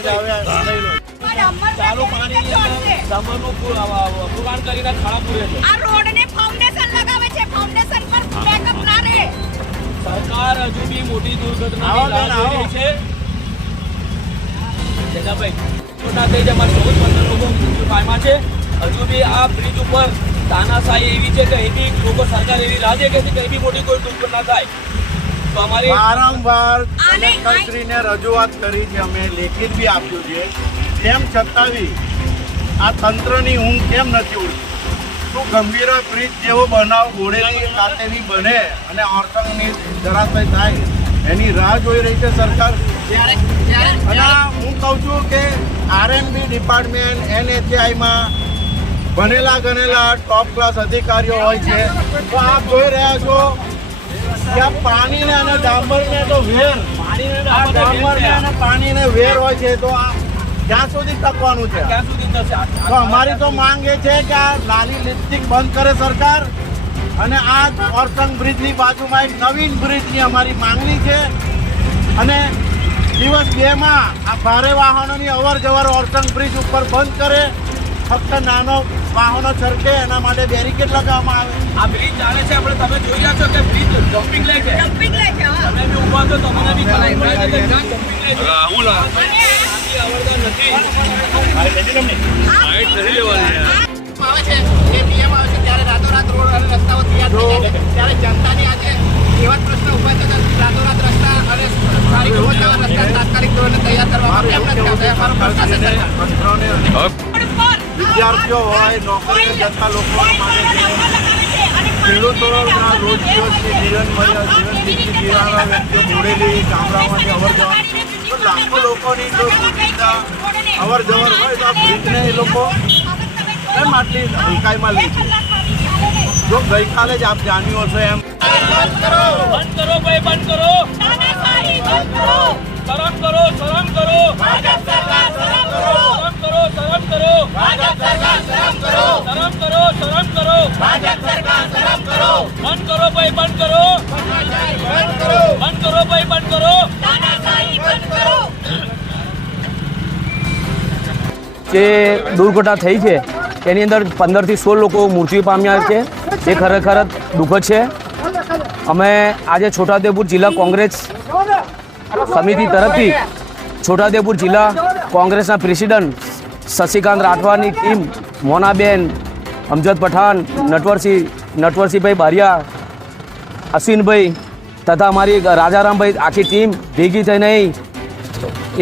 ત્યાં જ આવ્યા ચાલુ પાણીની અંદર ડામરનું પુલ- અ, અ, પુરાણ કરીને ખાડા પૂરે છે આ રોડને ફાઉન્ડેશન લગાવે છે. ફાઉન્ડેશન પર બેકઅપ ના રહે. સરકાર હજુ બી મોટી દુર્ઘટના છે. જગાભાઈ મોટા થઈ જાય મારા ચૌદ પંદર લોકો મૃત્યુ છે. હજુ બી આ બ્રિજ ઉપર તાનાશાહી એવી છે કે અહીંથી લોકો સરકાર એવી રાહ છે કે કંઈ બી મોટી કોઈ દુર્ઘટના થાય. વારંવાર કલેક્ટરશ્રીને રજૂઆત કરી છે અમે લેખિત બી આપ્યું છે. તેમ છતાં બી આ તંત્રની ઊંઘ કેમ નથી ઉડતી? શું ગંભીર બ્રિજ જેવો બનાવ ઘોડેલી ખાતેની બને અને ઓરસંગની ધરાશય થાય એની રાહ જોઈ રહી છે સરકાર? અને હું કહું છું કે આરએમબી ડિપાર્ટમેન્ટ એનએચઆઈમાં ભણેલા ગણેલા ટોપ ક્લાસ અધિકારીઓ હોય છે. તો આપ જોઈ રહ્યા છો આ પાણીને અને ડામરને તો વેર. વેર ડામરને છે. અને પાણીને વેર હોય છે તો આ ક્યાં સુધી તકવાનું છે. તો અમારી તો માંગ એ છે કે આ લાલી લિપસ્ટિક બંધ કરે સરકાર અને આ ઓરસંગ બ્રિજની બાજુમાં એક નવીન બ્રિજની અમારી માંગણી છે. અને દિવસ બેમાં આ ભારે વાહનોની અવર જવર ઓરસંગ બ્રિજ ઉપર બંધ કરે. ફક્ત નાનો વાહનો છરકે એના માટે બેરિકેડ લગાવવામાં આવે. આ બ્રિજ ચાલે છે આપણે તમે જોઈ રહ્યા છો કે બ્રિજ જમ્પિંગ લે છે. જમ્પિંગ લે છે તમે બી ઊભા છો તમને બી ખબર પડે કે જમ્પિંગ લે છે. અને આની આવડતા નથી. હાઈટ નથી લેવાની આવે છે એ પીએમ આવે છે ત્યારે રાતોરાત રોડ અને રસ્તાઓ તૈયાર થઈ જાય છે ત્યારે જનતાની આજે એવા જ પ્રશ્ન ઊભા છે કે રાતોરાત રસ્તા અને સ્થાનિક રોજના રસ્તા તાત્કાલિક ધોરણે તૈયાર કરવામાં કેમ નથી આવતા અમારો પ્રશ્ન છે સરકાર તંત્રને અને રોડ પર વિદ્યાર્થીઓ હોય નોકરીએ જતા લોકો માટે ખેડૂતોના રોજગારની જીવન મર્યા જીવન જીવતી જીવાના વ્યક્તિઓ મોડેલી ગામડામાંથી અવર જવર. તો લાખો લોકોની જો અવર જવર હોય તો આ બ્રિજને એ લોકો એમ આટલી હલકાઈમાં લે છે? જો ગઈકાલે જ આપ જાણ્યું હશે એમ. બંધ કરો બંધ કરો ભાઈ બંધ કરો. બંધ કરો શરમ કરો ભાજપ સરકાર શરમ કરો શરમ કરો શરમ કરો ભાજપ સરકાર શરમ કરો શરમ કરો શરમ કરો ભાજપ સરકાર શરમ કરો. બંધ કરો ભાઈ બંધ કરો. બંધ કરો. બંધ કરો ભાઈ બંધ કરો. તાનાશાહી બંધ કરો. જે દુર્ઘટના થઈ છે એની અંદર પંદરથી સોળ લોકો મૃત્યુ પામ્યા છે. એ ખરેખર જ દુઃખદ છે. અમે આજે છોટાઉદેપુર જિલ્લા કોંગ્રેસ સમિતિ તરફથી છોટાઉદેપુર જિલ્લા કોંગ્રેસના પ્રેસિડન્ટ શશિકાંત રાઠવાની ટીમ મોનાબેન અમજદ પઠાણ, નટવરસિંહ, નટવરસિંહભાઈ બારિયા અશ્વિનભાઈ તથા અમારી રાજારામભાઈ આખી ટીમ ભેગી થઈને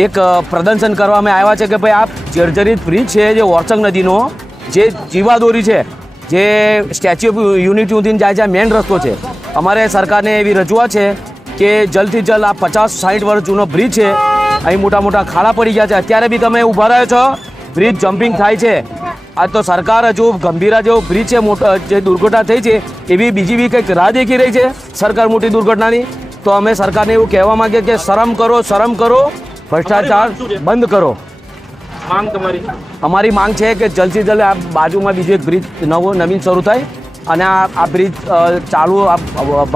એક પ્રદર્શન પ્રદર્શન કરવામાં આવ્યા છે કે ભાઈ આ જર્જરિત બ્રિજ છે, જે ઓરસંગ નદીનો, જે જીવાદોરી છે, જે સ્ટેચ્યુ ઓફ યુનિટી સુધી જાય છે મેઇન રસ્તો છે. અમારે સરકારને એવી રજૂઆત છે કે જલ્દથી જલ્દ આ પચાસ સાઠ વર્ષ જૂનો બ્રિજ છે, અહીં મોટા મોટા ખાડા પડી ગયા છે. અત્યારે બી તમે ઊભા રહ્યો છો, બ્રિજ જમ્પિંગ થાય છે. આ તો સરકાર હજુ ગંભીરા જેવો બ્રિજ છે મોટો જે દુર્ઘટના થઈ છે એવી બીજી બી કંઈક રાહ દેખી રહી છે સરકાર મોટી દુર્ઘટનાની? તો અમે સરકારને એવું કહેવા માંગીએ કે શરમ કરો શરમ કરો ભ્રષ્ટાચાર બંધ કરો. માંગ તમારી. અમારી માંગ છે કે જલ્દથી જલ્દ આ બાજુમાં બીજો એક બ્રિજ નવો નવીન શરૂ થાય અને આ આ બ્રિજ ચાલુ આ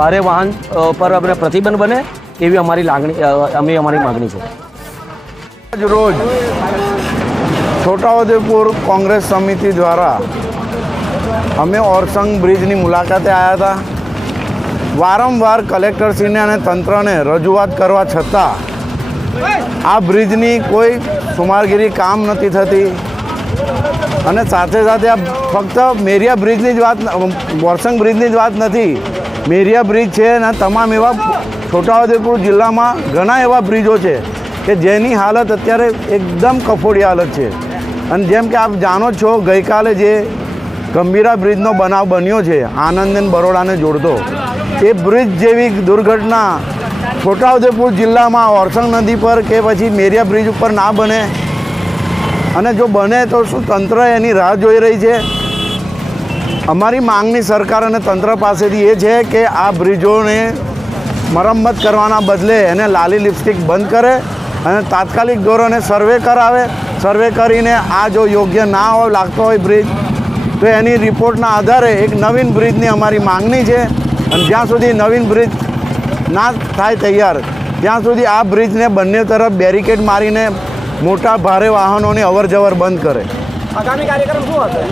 ભારે વાહન પર અમને પ્રતિબંધ બને એવી અમારી લાગણી અમે અમારી માગણી છે. રોજ છોટાઉદેપુર કોંગ્રેસ સમિતિ દ્વારા અમે ઓરસંગ બ્રિજની મુલાકાતે આવ્યા હતા. વારંવાર કલેક્ટરશ્રીને અને તંત્રને રજૂઆત કરવા છતાં આ બ્રિજની કોઈ સુમારગીરી કામ નથી થતી. અને સાથે સાથે આ ફક્ત મેરિયા બ્રિજની જ વાત વોરસંગ બ્રિજની જ વાત નથી. મેરિયા બ્રિજ છે અને તમામ એવા છોટાઉદેપુર જિલ્લામાં ઘણા એવા બ્રિજો છે કે જેની હાલત અત્યારે એકદમ કફોડી હાલત છે. અને જેમ કે આપ જાણો છો, ગઈકાલે જે ગંભીરા બ્રિજનો બનાવ બન્યો છે, આનંદ અને બરોડાને જોડતો, એ બ્રિજ જેવી દુર્ઘટના છોટાઉદેપુર જિલ્લામાં ઓરસંગ નદી પર કે પછી મેરિયા બ્રિજ ઉપર ના બને. અને જો બને તો શું તંત્ર એની રાહ જોઈ રહી છે? અમારી માંગણી સરકાર અને તંત્ર પાસેથી એ છે કે આ બ્રિજોને મરમ્મત કરવાના બદલે એને લાલી લિપસ્ટિક બંધ કરે. અને તાત્કાલિક ધોરણે સર્વે કરાવે સર્વે કરીને આ જો યોગ્ય ના હોય લાગતો હોય બ્રિજ તો એની રિપોર્ટના આધારે એક નવીન બ્રિજની અમારી માંગણી છે. અને જ્યાં સુધી નવીન બ્રિજ ના થાય તૈયાર ત્યાં સુધી આ બ્રિજને બંને તરફ બેરિકેડ મારીને મોટા ભારે વાહનોની અવર જવર બંધ કરે. આગામી કાર્યક્રમ શું હશે?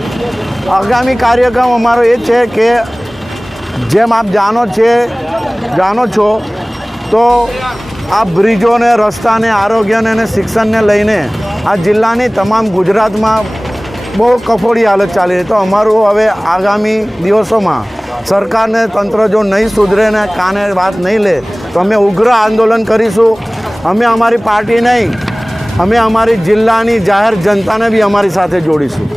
આગામી કાર્યક્રમ અમારો એ છે કે જેમ આપ જાણો છે જાણો છો તો આ બ્રિજોને, રસ્તાને, આરોગ્યને અને શિક્ષણને લઈને આ જિલ્લાની તમામ ગુજરાતમાં બહુ કફોડી હાલત ચાલી રહી. તો અમારું હવે આગામી દિવસોમાં સરકારને તંત્ર જો નહીં સુધરે ને કાને વાત નહીં લે, તો અમે ઉગ્ર આંદોલન કરીશું. અમે અમારી પાર્ટી નહીં, અમે અમારી જિલ્લાની જાહેર જનતાને બી અમારી સાથે જોડીશું.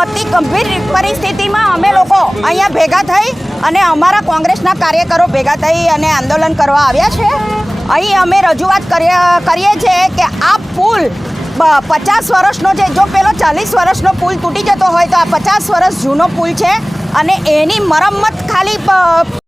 અતિ ગંભીર પરિસ્થિતિમાં અમે લોકો અહીંયા ભેગા થઈ અને અમારા કોંગ્રેસના કાર્યકરો ભેગા થઈ અને આંદોલન કરવા આવ્યા છે. અહીં અમે રજૂઆત કરીએ છીએ કે આ પુલ પચાસ વર્ષનો છે. જો પેલો ચાલીસ વર્ષનો પુલ તૂટી જતો હોય તો આ પચાસ વર્ષ જૂનો પુલ છે અને એની મરમ્મત ખાલી